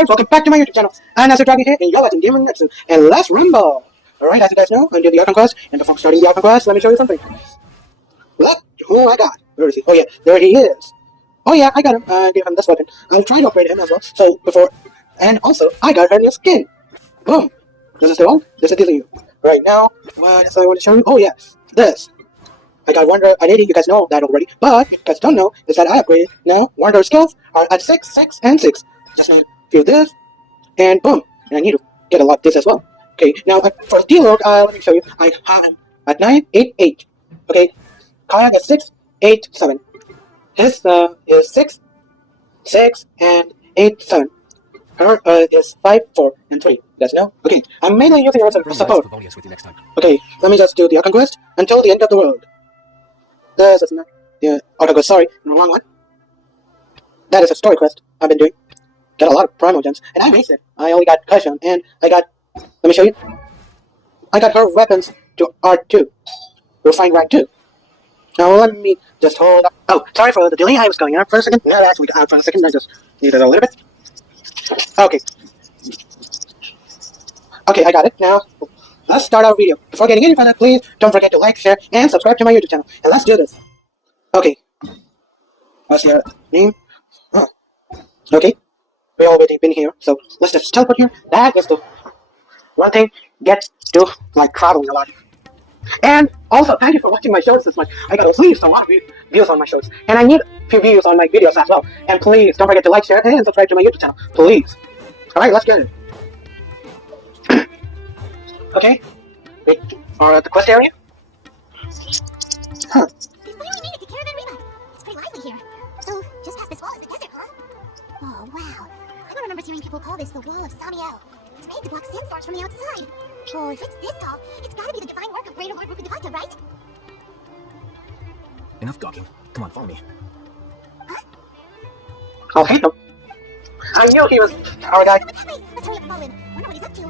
guys, welcome back to my YouTube channel. I'm Dragon here, and you're watching Demon Nexus. And let's rumble! Alright, as you guys know, I'm doing the Archon quest, and before starting the Archon quest, let me show you something. Look who I got. Where is he? Oh yeah, there he is. Oh yeah, I got him. I gave him this weapon. I'll try to upgrade him as well. So, before... And also, I got her new skin. Boom. This is the old, this is the new. Right now, what else I want to show you? Oh yeah, this. I got Wonder, I need you guys know that already, but if you guys don't know, is that I upgraded. Now, Wonder skills are at 6, 6, and 6. Just need to do this, and boom. And I need to get a lot of this as well. Okay, now for deload, let me show you. I have him at 9, 8, 8. Okay, Kayak is 6, 8, 7. His is 6, 6, and 8, 7. Her is 5, 4, and 3. You guys know? Okay, I'm mainly using her as a support. Okay, let me just do the Archon quest until the end of the world. This is not the Archon quest, sorry, wrong one. That is a story quest I've been doing. Got a lot of primal gems, and I raced it. I only got Cushion, and I got, let me show you. I got her weapons to R2. Refined rank 2. Now let me just hold up. Oh, sorry for the delay, I was going out for a second. Not actually out for a second, I just needed a little bit. Okay. Okay, I got it. Now, let's start our video. Before getting any further, please don't forget to like, share, and subscribe to my YouTube channel. And let's do this. Okay. What's your name? Oh. Okay. We already been here, so let's just teleport here. That is the one thing, get to like traveling a lot. And also, thank you for watching my shows this much. I got at least a lot of views on my shows, and I need a few views on my videos as well. And please don't forget to like, share, and subscribe to my YouTube channel, please. All right, let's get it. Okay, wait, are at the quest area. Huh. We finally made it to Caravan Riva. It's pretty lively here. So, just past this wall is the desert, huh? Oh, wow. I don't remember hearing people call this the Wall of Samiel. It's made to block sandstorms from the outside. Oh, if it's this tall, it's gotta be the divine work of Greater Lord Rukadevata, right? Enough gawking. Come on, follow me. Huh? Alhaitham. I knew he was our guy. Let's hurry up and follow him. Wonder what he's up to.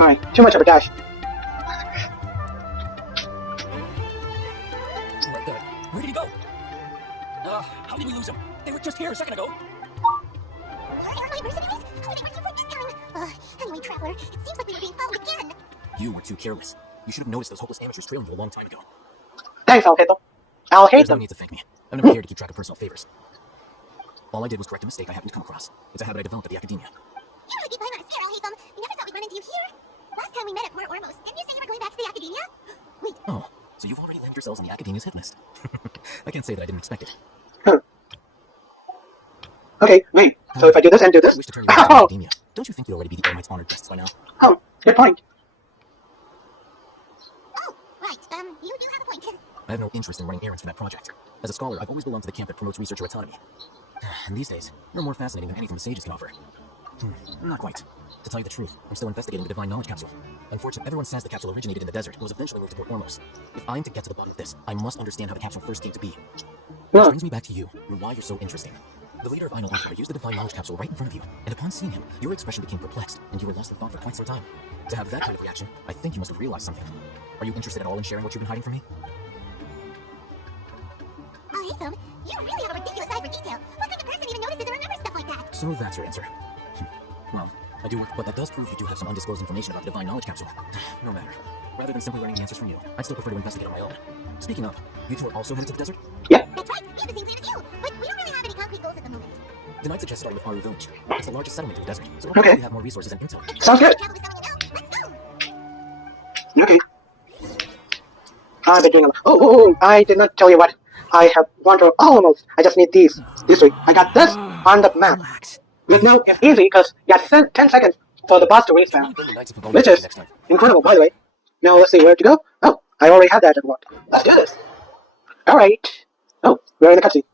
Alright, too much of a dash. Oh my god, where did he go? How did we lose him? They were just here a second ago. Are my mercenaries? How did they work this time? Anyway, Traveler, it seems like we were being followed again. You were too careless. You should have noticed those hopeless amateurs trailing you a long time ago. Thanks, Alhaitham. There's no need to thank me. I'm never here to keep track of personal favors. All I did was correct a mistake I happened to come across. It's a habit I developed at the Academia. You really keep playing on us here, Alhaitham. We never thought we'd run into you here. Last time we met at Port Ormos, didn't you say you were going back to the Academia? Wait. Oh, so you've already landed yourselves on the Academia's hit list. I can't say that I didn't expect it. Huh. Okay, wait. So if I do this and do this? I wish to turn you over to the Academia. Don't you think you'd already be the All Might's honored guests by now? Oh, good point. Oh, right. You do have a point. I have no interest in running errands for that project. As a scholar, I've always belonged to the camp that promotes researcher autonomy. And these days, you're more fascinating than anything the sages can offer. Not quite. To tell you the truth, I'm still investigating the Divine Knowledge Capsule. Unfortunately, everyone says the capsule originated in the desert and was eventually moved to Port Ormos. If I'm to get to the bottom of this, I must understand how the capsule first came to be. Which brings me back to you, and why you're so interesting. The leader of Vinyl Alpha used the Divine Knowledge Capsule right in front of you, and upon seeing him, your expression became perplexed, and you were lost in thought for quite some time. To have that kind of reaction, I think you must have realized something. Are you interested at all in sharing what you've been hiding from me? Alhaitham, you really have a ridiculous eye for detail. What kind of person even notices or remembers stuff like that? So that's your answer. Well, I do, but that does prove you do have some undisclosed information about the Divine Knowledge Capsule. No matter. Rather than simply learning the answers from you, I'd still prefer to investigate on my own. Speaking of, you two are also headed to the desert? Yeah. That's right, we have the same plan as you, but we don't really have any concrete goals at the moment. Then I'd suggest starting with Aru Village. It's the largest settlement in the desert, so okay. We have more resources and intel. Sounds good. Let's go! Okay. I've been doing a lot. Oh, I did not tell you what. I have wandered almost. I just need these. This way. I got this on the map. But now it's easy because you got 10 seconds for the boss to respawn. Which is incredible, by the way. Now let's see where to go. Oh, I already had that at work. Let's do this. Alright. Oh, we're in the cutscene.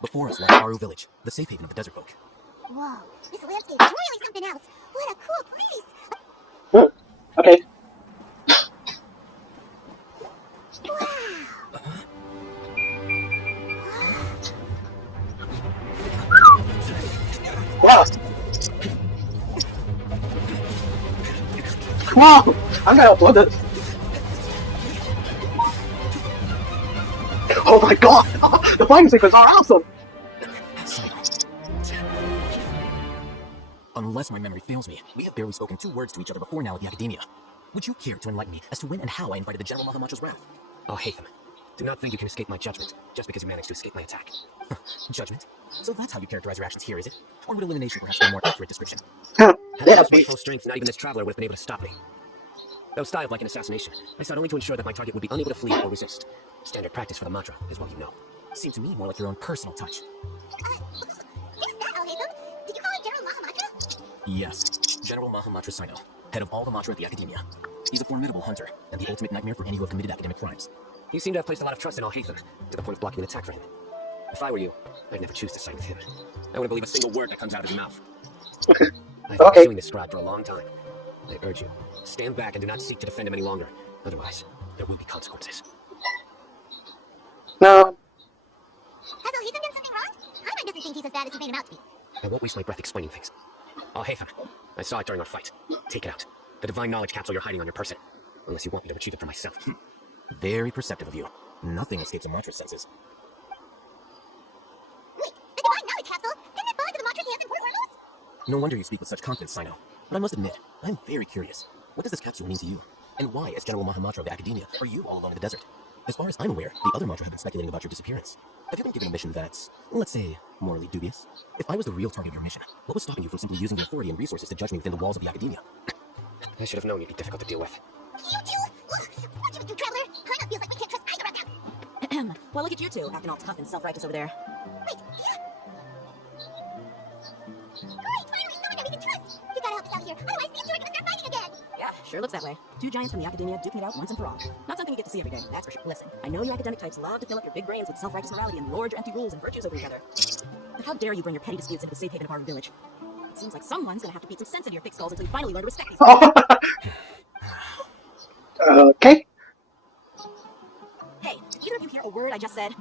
Before us lies Aru Village, the safe haven of the desert folk. Whoa, this landscape is really something else. What a cool place. Okay. Wow. Wow. I'm gonna upload this. Oh my god! The fighting sequences are awesome! Unless my memory fails me, we have barely spoken 2 words to each other before now at the Academia. Would you care to enlighten me as to when and how I invited the General Mahamatra's wrath? Alhaitham, do not think you can escape my judgment, just because you managed to escape my attack. Judgment? So that's how you characterize your actions here, is it? Or would elimination perhaps be a more accurate description? Huh. Had I used my full strength, not even this traveler would have been able to stop me. Though styled like an assassination, I sought only to ensure that my target would be unable to flee or resist. Standard practice for the mantra is what you know. Seemed to me more like your own personal touch. Who's that, Alhaitham? Did you call him General Mahamatra? Yes, General Mahamatra Cyno, head of all the mantra at the Academia. He's a formidable hunter, and the ultimate nightmare for any who have committed academic crimes. You seem to have placed a lot of trust in Alhaitham, to the point of blocking an attack for him. If I were you, I'd never choose to side with him. I wouldn't believe a single word that comes out of his mouth. I've been pursuing this scribe for a long time. I urge you, stand back and do not seek to defend him any longer. Otherwise, there will be consequences. No. Has Alhaitham done something wrong? Hyman doesn't think he's as bad as he made him out to be. I won't waste my breath explaining things. Alhaitham, I saw it during our fight. Take it out. The divine knowledge capsule you're hiding on your person. Unless you want me to retrieve it for myself. Very perceptive of you. Nothing escapes a mantra's senses. Wait, the divine knowledge capsule? Didn't it fall into the mantra's hands in Port Ormuz? No wonder you speak with such confidence, Cyno. But I must admit, I'm very curious. What does this capsule mean to you? And why, as General Mahamatra of the Academia, are you all alone in the desert? As far as I'm aware, the other mantra have been speculating about your disappearance. Have you been given a mission that's, let's say, morally dubious? If I was the real target of your mission, what was stopping you from simply using your authority and resources to judge me within the walls of the Academia? I should have known you'd be difficult to deal with. You two? What you do, Traveler? Hyman feels like we can't trust either of them. Well, look at you two, acting all tough and self-righteous over there. Wait, yeah. Great, finally someone that we can trust. You gotta help us out here, otherwise these two are gonna start fighting again. Yeah, sure looks that way. 2 giants from the Academia duking it out once and for all. Not something we get to see every day, that's for sure. Listen, I know you academic types love to fill up your big brains with self-righteous morality and lord your empty rules and virtues over each other. But how dare you bring your petty disputes into the safe haven of our village? It seems like someone's gonna have to beat some sense into your thick skulls until you finally learn to respect these people. Okay. Hey, did either of you hear a word I just said?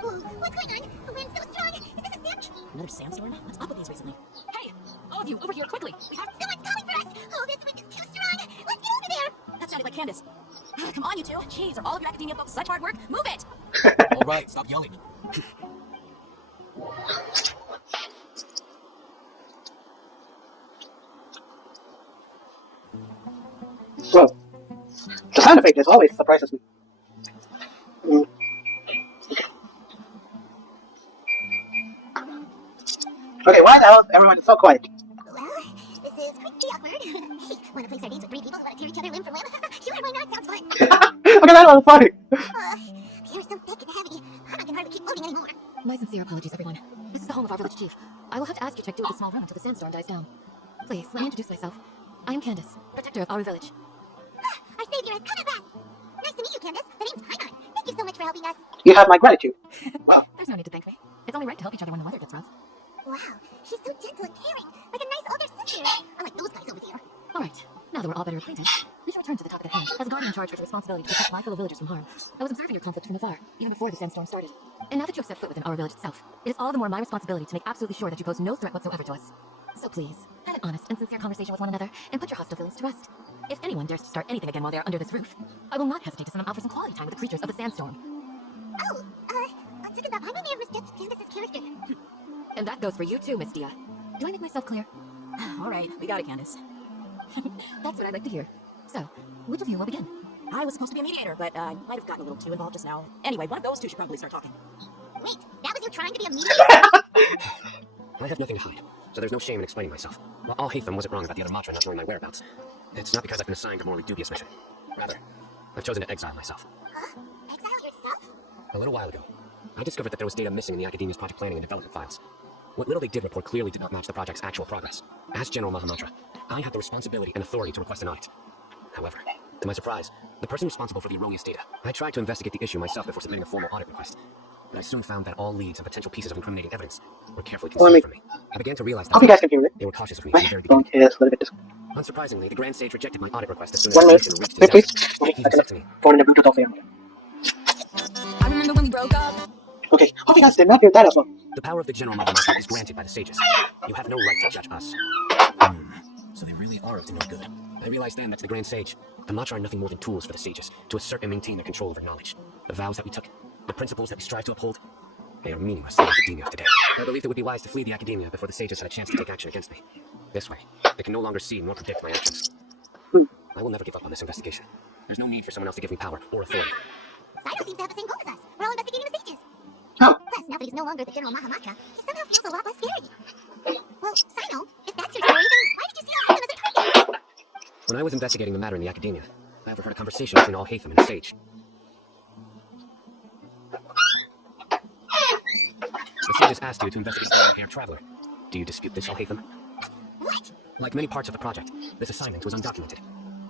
Whoa, what's going on? The wind's so strong. Is this a sandwich? Another sandstorm? What's up with these recently? Hey, all of you, over here, quickly! We have... Someone's calling for us. Oh, this wind is too strong. Let's get over there. That sounded like Candace. Come on, you two. Jeez, are all of your Academia folks such hard work? Move it! Alright, stop yelling. Well, the sound effect is always surprises me. Okay, why the hell is everyone so quiet? Well, this is pretty awkward. Hey, wanna play sardines with 3 people who wanna tear each other limb from limb? Sure, why not? Sounds fun. Okay, that was funny. You're so thick and heavy. I can hardly keep floating anymore. My sincere apologies, everyone. This is the home of our village chief. I will have to ask you to make do with a small room until the sandstorm dies down. Please, let me introduce myself. I am Candace, protector of our village. Our savior has come at last. Nice to meet you, Candace. The name's Hyman. Thank you so much for helping us. You have my gratitude. Wow. There's no need to thank me. It's only right to help each other when the weather gets rough. Wow, she's so gentle and caring, like a nice older sister. Unlike those guys over there. Alright, now that we're all better acquainted, we should return to the topic at hand. As guardian charged with the responsibility to protect my fellow villagers from harm, I was observing your conflict from afar, even before the sandstorm started. And now that you have set foot within our village itself, it is all the more my responsibility to make absolutely sure that you pose no threat whatsoever to us. So please, have an honest and sincere conversation with one another, and put your hostile feelings to rest. If anyone dares to start anything again while they are under this roof, I will not hesitate to send them out for some quality time with the creatures of the sandstorm. Oh, let's look at that. I may have misjudged Candace's character. And that goes for you too, Miss Dia. Do I make myself clear? All right, we got it, Candace. That's what I'd like to hear. So, which of you will begin? I was supposed to be a mediator, but I might have gotten a little too involved just now. Anyway, one of those two should probably start talking. Wait, that was you trying to be a mediator? I have nothing to hide, so there's no shame in explaining myself. While Alhaitham wasn't wrong about the other mantra not knowing my whereabouts, it's not because I've been assigned a morally dubious mission. Rather, I've chosen to exile myself. Huh? Exile yourself? A little while ago, I discovered that there was data missing in the Academia's project planning and development files. What little they did report clearly did not match the project's actual progress. As General Mahamatra, I had the responsibility and authority to request an audit. However, to my surprise, the person responsible for the erroneous data, I tried to investigate the issue myself before submitting a formal audit request. But I soon found that all leads and potential pieces of incriminating evidence were carefully concealed from me. I began to realize that Hope you guys can hear me. they were cautious of me from the very Don't beginning. yes, look at this. Unsurprisingly, the Grand Sage rejected my audit request as soon as 1 the minute. solution reached Wait, his desk. please. He I even can said to me, phone in the Bluetooth off here. I remember when we broke up. Okay, hope you guys did not hear that as well. the power of the General Mahamatra is granted by the sages. You have no right to judge us. So they really are up to no good. I realized then that to the Grand Sage, the mantra are nothing more than tools for the sages to assert and maintain their control over knowledge. The vows that we took, the principles that we strive to uphold, They are meaningless in the academia of today. I believed it would be wise to flee the academia before the sages had a chance to take action against me. This way, they can no longer see nor predict my actions. I will never give up on this investigation. There's no need for someone else to give me power or authority. Cyno seems to have the same goal as us. We're all investigating the sages. Oh. Plus, now that he's no longer the General Mahamatra, he somehow feels a lot less scary. Well, Cyno, if that's your story, then why did you see Alhaitham as a target? When I was investigating the matter in the academia, I overheard a conversation between Alhaitham and a sage. The sages asked you to investigate the long-haired traveler. Do you dispute this, Alhaitham? What? Like many parts of the project, this assignment was undocumented.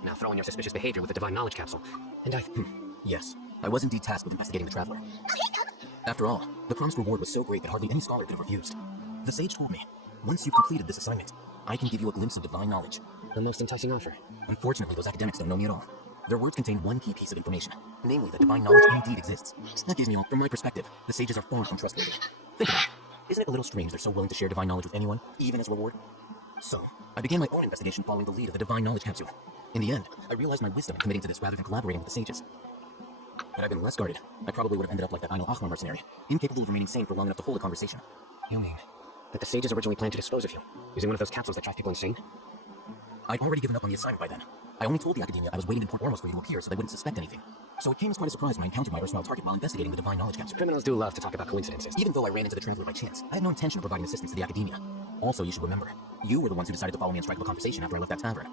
Now throw in your suspicious behavior with the Divine Knowledge Capsule, and I... Yes, I was indeed tasked with investigating the traveler. After all, the promised reward was so great that hardly any scholar could have refused. The sage told me, once you've completed this assignment, I can give you a glimpse of divine knowledge. The most enticing offer. Unfortunately, those academics don't know me at all. Their words contain one key piece of information, namely that divine knowledge indeed exists. That gave me all. From my perspective, the sages are far from trustworthy. Think about it. Isn't it a little strange they're so willing to share divine knowledge with anyone, even as a reward? So, I began my own investigation following the lead of the Divine Knowledge Capsule. In the end, I realized my wisdom in committing to this rather than collaborating with the sages. Had I been less guarded, I probably would have ended up like that Alhaitham mercenary, incapable of remaining sane for long enough to hold a conversation. You mean that the sages originally planned to dispose of you, using one of those capsules that drive people insane? I'd already given up on the assignment by then. I only told the academia I was waiting in Port Ormos for you to appear so they wouldn't suspect anything. So it came as quite a surprise when I encountered my erstwhile target while investigating the Divine Knowledge Capsule. Criminals do love to talk about coincidences. Even though I ran into the traveler by chance, I had no intention of providing assistance to the academia. Also, you should remember, you were the ones who decided to follow me and strike up a conversation after I left that tavern.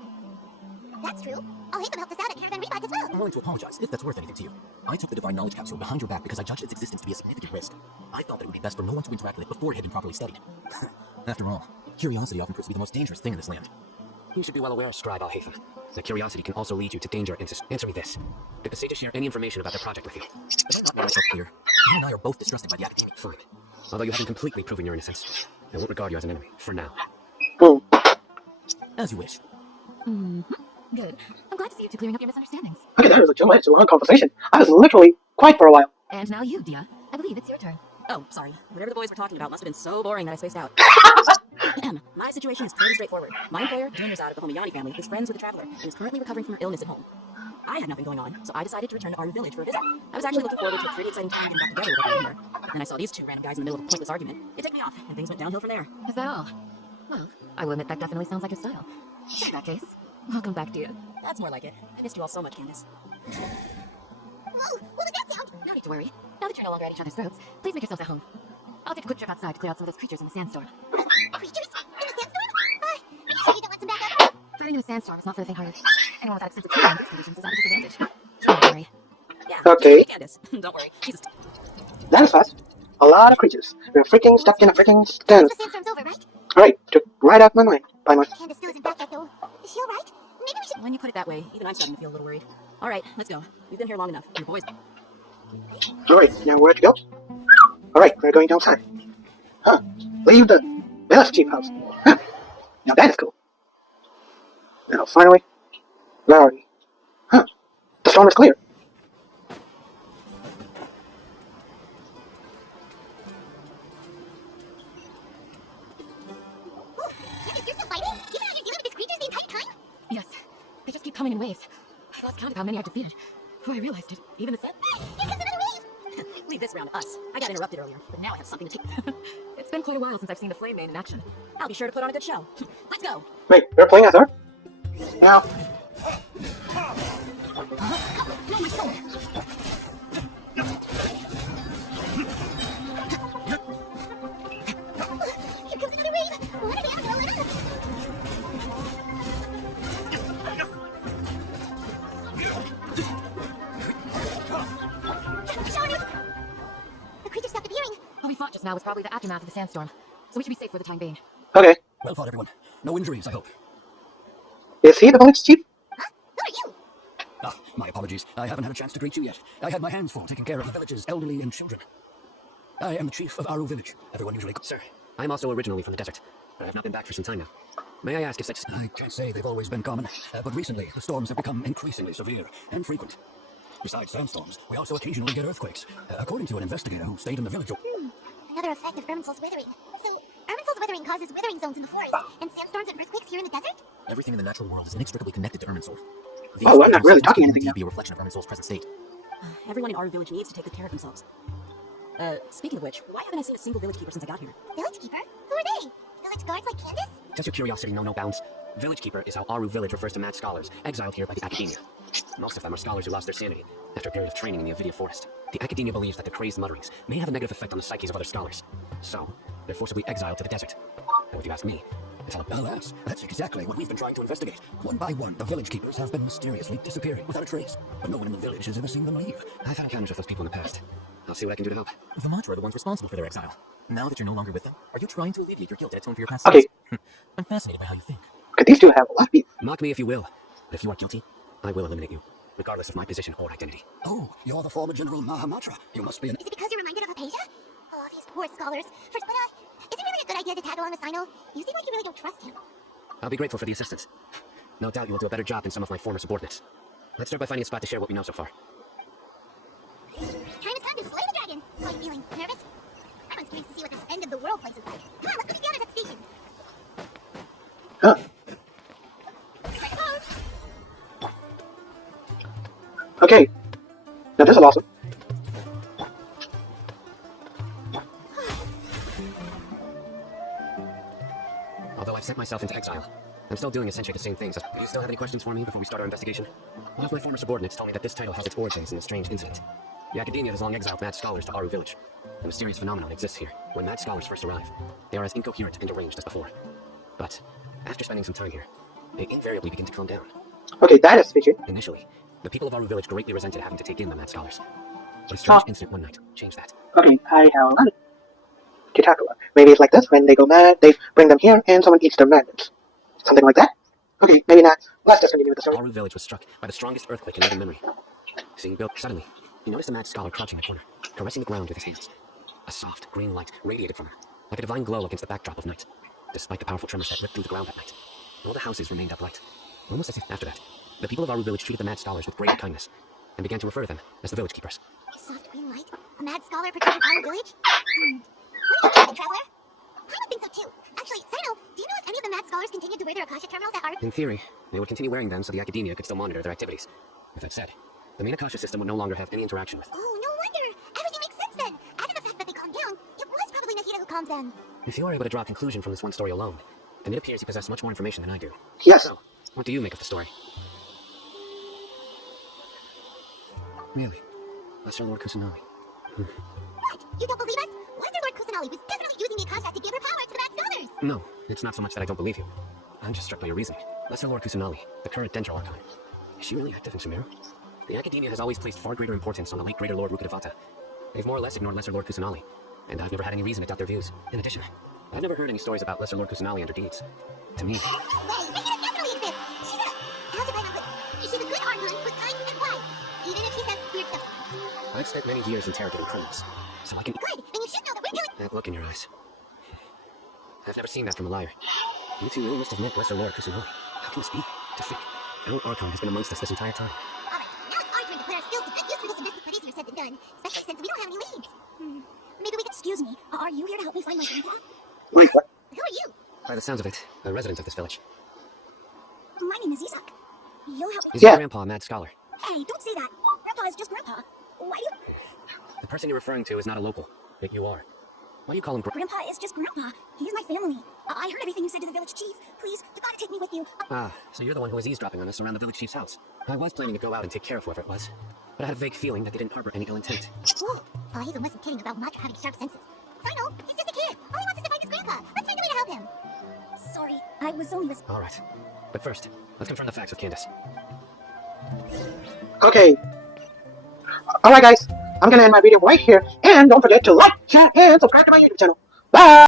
That's true. Alhaitham helped us out at Caravan Reebok as well. I'm willing to apologize, if that's worth anything to you. I took the Divine Knowledge Capsule behind your back because I judged its existence to be a significant risk. I thought that it would be best for no one to interact with it before it had been properly studied. After all, curiosity often proves to be the most dangerous thing in this land. You should be well aware, Scribe Alhaitham, that curiosity can also lead you to danger and Answer me this. Did the sages share any information about their project with you? Did I not make myself clear? You and I are both distrusted by the academia. Fine. Although you haven't completely proven your innocence, I won't regard you as an enemy, for now. Hmm. As you wish. Good. I'm glad to see you two clearing up your misunderstandings. Okay, that was a long conversation. I was literally quiet for a while. And now you, Dia. I believe it's your turn. Oh, sorry. Whatever the boys were talking about must have been so boring that I spaced out. My situation is pretty straightforward. My employer, Junior's out of the Homiyani family, is friends with a traveler, and is currently recovering from her illness at home. I had nothing going on, so I decided to return to our village for a visit. I was actually looking forward to a pretty exciting time getting back together with everyone here. But then I saw these two random guys in the middle of a pointless argument. It took me off, and things went downhill from there. Is that all? Well, I will admit that definitely sounds like your style. In that case, welcome back, Dia. That's more like it. I missed you all so much, Candace. Whoa, what was that sound? No need to worry. Now that you're no longer at each other's throats, please make yourselves at home. I'll take a quick trip outside to clear out some of those creatures in the sandstorm. Creatures? In the sandstorm? Are you sure you don't want some backup? Fighting in a sandstorm is not for the faint-hearted. Anyone without extensive training in these conditions is at a disadvantage. Don't worry. Yeah, Okay. just Candace. Don't worry. She's That is fast. A lot of creatures. We're freaking stuck in a freaking stand. The sandstorm's over, right? Alright, took right out my mind. Bye, Mark. Candace still isn't back yet, though. Is she alright? Maybe we should... When you put it that way, even I'm starting to feel a little worried. All right, let's go. We've been here long enough. You boys... Alright, now where to go? Alright, we're going outside. Huh. Leave the Village Chief house. Huh. Now that is cool. Now finally, where are we? Huh. The storm is clear. Candace, you're still fighting? You've been out here dealing with these creatures the entire time? Yes, they just keep coming in waves. I lost count of how many I defeated before I realized it. Even the sun. Here comes another wave! Leave this round to us. I got interrupted earlier, but now I have something to take. It's been quite a while since I've seen the Flame Main in action. I'll be sure to put on a good show. Let's go. Wait, you're playing as her? Now, No, my soul! Here comes another wave! What are they after, Alhaitham? The creature stopped appearing. What we fought just now was probably the aftermath of the sandstorm, so we should be safe for the time being. okay. Well fought, everyone. No injuries, I hope. Is he the Village Chief? Huh? Who are you? Ah, my apologies. I haven't had a chance to greet you yet. I had my hands full taking care of the village's elderly and children. I am the chief of Aru village. Everyone usually... Sir, I'm also originally from the desert, but I have not been back for some time now. May I ask if such... I can't say they've always been common, but recently the storms have become increasingly severe and frequent. Besides sandstorms, we also occasionally get earthquakes, according to an investigator who stayed in the village. Another effect of Irminsul's withering. So, Irminsul's withering causes withering zones in the forest, and sandstorms and earthquakes here in the desert? Everything in the natural world is inextricably connected to Irminsul. Oh, I'm not really talking anything to yet. be a reflection of Irminsul's present state. Everyone in our village needs to take good care of themselves. Speaking of which, why haven't I seen a single village keeper since I got here? Village keeper? Who are they? Village guards like Candace? Does your curiosity know no bounds? Village Keeper is how Aru Village refers to mad scholars, exiled here by the Academia. Most of them are scholars who lost their sanity after a period of training in the Avidia Forest. The Academia believes that the crazed mutterings may have a negative effect on the psyches of other scholars. So, they're forcibly exiled to the desert. And if you ask me, it's all about... Alas, that's exactly what we've been trying to investigate. One by one, the village keepers have been mysteriously disappearing without a trace. But no one in the village has ever seen them leave. I've had encounters with those people in the past. I'll see what I can do to help. The Matra are the ones responsible for their exile. Now that you're no longer with them, are you trying to alleviate your guilt and atone for your past Okay. sins? I'm fascinated by how you think. Okay, these two have a lot of beef. Mock me if you will, but if you are guilty, I will eliminate you, regardless of my position or identity. Oh, you're the former General Mahamatra. You must be an... Is it because you're reminded of Apasia? Oh, these poor scholars. First, is it really a good idea to tag along with Cyno? You seem like you really don't trust him. I'll be grateful for the assistance. No doubt you will do a better job than some of my former subordinates. Let's start by finding a spot to share what we know so far. Time has come to slay the dragon. How are you feeling? Nervous? Everyone's curious to see what this end of the world place is like. Come on, let's go together at the station. Huh. Okay. Now this is awesome. Although I've sent myself into exile, I'm still doing essentially the same things. Do you still have any questions for me before we start our investigation? One of my former subordinates told me that this title has its origins in a strange incident. The Academia has long exiled mad scholars to Aru Village. A mysterious phenomenon exists here. When mad scholars first arrive, they are as incoherent and deranged as before. But, after spending some time here, they invariably begin to calm down. Okay, that is fishy. Initially, the people of Aru Village greatly resented having to take in the mad scholars. But a strange incident one night changed that. Okay, I have a lot to talk about. Maybe it's like this, when they go mad, they bring them here, and someone eats their madness. Something like that? Okay, maybe not. Let's just continue with the story. Aru Village was struck by the strongest earthquake in living memory. Seeing Bill suddenly, he noticed a mad scholar crouching in the corner, caressing the ground with his hands. A soft, green light radiated from her, like a divine glow against the backdrop of night. Despite the powerful tremors that ripped through the ground that night, all the houses remained upright. Almost as if after that, the people of Aru Village treated the mad scholars with greater kindness, and began to refer to them as the village keepers. A soft green light? A mad scholar protecting our village? What do you think, traveler? I would think so too. Actually, Cyno, do you know if any of the mad scholars continued to wear their Akasha terminals at our... In theory, they would continue wearing them so the Academia could still monitor their activities. With that said, the main Akasha system would no longer have any interaction with. Oh, no wonder! Everything makes sense then! Add to the fact that they calmed down, it was probably Nahida who calmed them. If you were able to draw a conclusion from this one story alone, then it appears you possess much more information than I do. Yes. So, what do you make of the story? Really? Lesser Lord Kusanagi. What? You don't believe us? Lesser Lord Kusanagi was definitely using the Akasha to give her power to the mad scholars! No, it's not so much that I don't believe you. I'm just struck by your reasoning. Lesser Lord Kusanagi, the current Dendro Archon. Is she really active in Sumeru? The Academia has always placed far greater importance on the late Greater Lord Rukkhadevata. They've more or less ignored Lesser Lord Kusanagi, and I've never had any reason to doubt their views. In addition, I've never heard any stories about Lesser Lord Kusanagi and her deeds. To me... Wait, Nahida definitely exists! How's it I not put? She's a good Archon who's kind and wise, even if she says weird stuff. I've spent many years interrogating criminals, so I can... Good, then you should know that we're killing... That look in your eyes. I've never seen that from a liar. You two really must have met Lesser Lord Kusanagi. How can this be? To think, our Archon has been amongst us this entire time. Alright, now it's our turn to put our skills to good use for this investment, but easier said than done, especially since we don't have any leads. Maybe we could... Excuse me, are you here to help me find my grandpa? Wait, what? Who are you? By the sounds of it, a resident of this village. My name is Isak. You'll help me... Is Yeah. your grandpa a mad scholar? Hey, don't say that. Grandpa is just Grandpa. Why do you... The person you're referring to is not a local, but you are. Why do you call him Grandpa is just Grandpa. He's my family. I heard everything you said to the village chief. Please, you gotta take me with you. Ah, so you're the one who was eavesdropping on us around the village chief's house. I was planning to go out and take care of whoever it was, but I had a vague feeling that they didn't harbor any ill intent. Whoa. Alhaitham wasn't kidding about Matra having sharp senses. Cyno, he's just a kid. All he wants is to find his grandpa. Let's find a way to help him. Sorry, I was only this... All right, but first, let's confirm the facts with Candace. Okay. Alright guys, I'm gonna end my video right here, and don't forget to like, share, and subscribe to my YouTube channel. Bye!